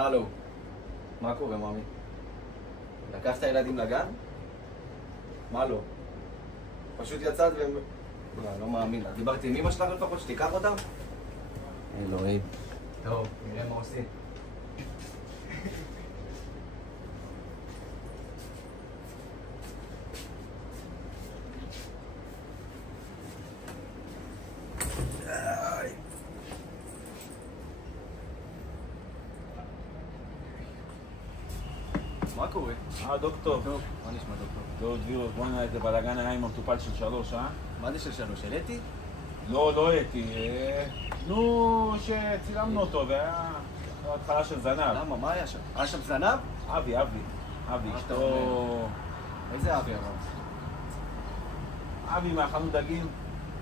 הלו, מה קורה, מאמי? לקחת ילדים לגן? מה לא? פשוט יצאת והם... לא מאמין. דיברתי עם אמא שלך לפחות שתיקח אותם? אלוהים. טוב, נראה מה עושים. מה קורה? דוקטור. טוב, מה נשמע דוקטור? טוב, דביר, בוא נראה איזה בלאגן היה עם המטופל של 3, מה זה של 3? של אתי? לא אתי. נו, שצילמנו אותו, והיה התחלה של זנב. למה? מה היה שם? היה שם זנב? אבי, אשתו... איזה אבי אבל? אבי מהחנות דגים.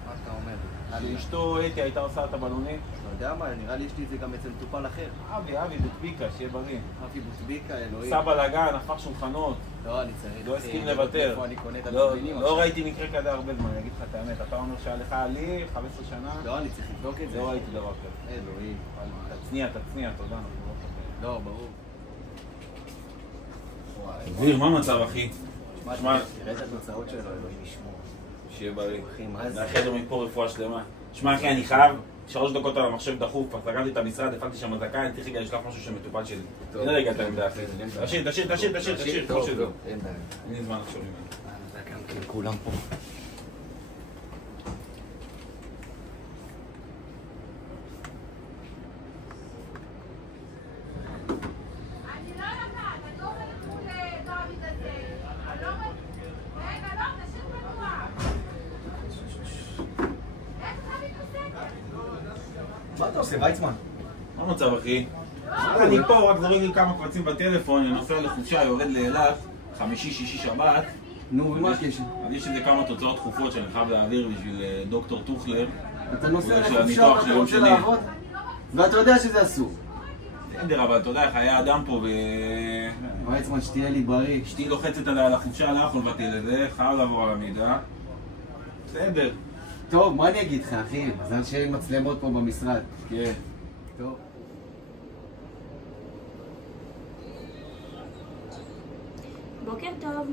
מה אתה אומר? שאשתו אתי הייתה עושה את הבלונים. לא יודע מה, נראה לי יש לי את זה גם אצל מטופל אחר. אבי, בוטביקה, שיהיה בריא. אבי בוטביקה, אלוהים. עשה בלאגן, הפך שולחנות. לא, אני צריך... לא הסכים לוותר. איפה אני קונה את הבלונים עכשיו? לא ראיתי מקרה כזה הרבה זמן, אני אגיד לך את האמת. אתה אומר שהיה לך לי 15 שנה? לא, אני צריך לבדוק את זה. לא ראיתי דבר כזה. אלוהים. תצניע, תודה. לא, ברור. דביר, מה המצב, אחי? תראה את התוצאות שלו, אלוהים ישמור. שיהיה בריא. אחי, מה זה? לאחד לו מפה רפואה שלמה. שמע, אחי, אני חייב 3 דקות על המחשב דחוף, אז סגרתי את המשרד, הפעלתי שם אזעקה, אני צריך רגע לשלוח משהו של מטופל שלי. תראה רגע את העמדה, אחי. תשאיר, כמו שלא. אין בעיה. אין לי זמן לחשוב ממנו. זה גם כן כולם פה. מה אתה עושה, ויצמן? מה המצב, אחי? אני פה, רק זורק לי כמה קבצים בטלפון, אני נוסע לחופשה, יורד לאילת, חמישי, שישי, שבת. נו, ומה הקשר? אז יש איזה כמה תוצאות דחופות שאני חייב להעביר בשביל דוקטור טוכלר. אתה נוסע לחופשה ואתה רוצה לעבוד? ואתה יודע שזה אסור. בסדר, אבל אתה יודע, חיי אדם פה ויצמן, שתהיה לי בריא. אשתי לוחצת עליה לחופשה, לא יכול לבטל את זה, חייב לעבור על המידע. בסדר. טוב, מה אני אגיד לך, אחי? מזל שאין מצלמות פה במשרד. כן. טוב. בוקר טוב.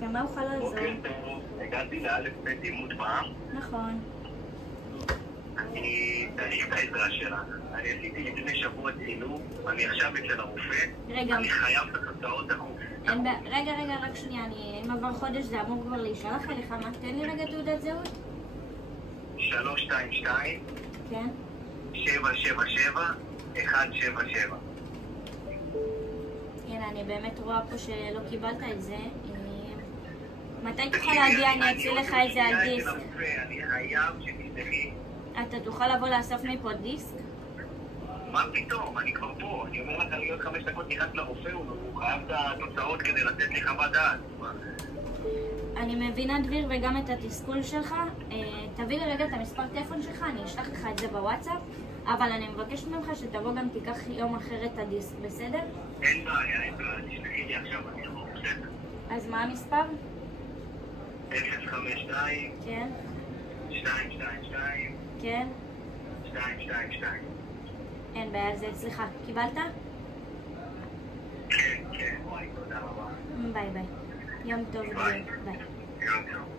במה אוכל לעזור? בוקר טוב. הגעתי לאלף בית אימות בעם. נכון. אני צריך את העזרה שלך. אני עשיתי לפני שבוע צילום, אני עכשיו אצל הרופא. רגע. אני חייב את התוצאות דחוף. רגע, רק שנייה, אם עבר חודש זה אמור כבר להישלח אליך, מה? תן לי רגע תעודת זהות. 322 כן? 777 177. הנה, אני באמת רואה פה שלא קיבלת את זה. מתי תוכל להגיע? אני אציל לך את זה על דיסק. אני חייב שתסתכלי. אתה תוכל לבוא לאסוף מפה דיסק? מה פתאום? אני כבר פה. אני אומר לך, אני עוד 5 דקות נכנס לרופא, הוא חייב את התוצאות כדי לתת לי חוות דעת. אני מבינה, דביר, וגם את התסכול שלך. תביא לי רגע את המספר טלפון שלך, אני אשלח לך את זה בוואטסאפ, אבל אני מבקשת ממך שתבוא גם תיקח יום אחר את הדיסק, בסדר? אין בעיה, תשלחי לי עכשיו, אני אבוא, בסדר. אז מה המספר? 052 כן? 222 כן? 222. אין בעיה, זה אצלך. קיבלת? כן, וואי, תודה רבה. ביי ביי. יום טוב, דביר. ביי. יום טוב.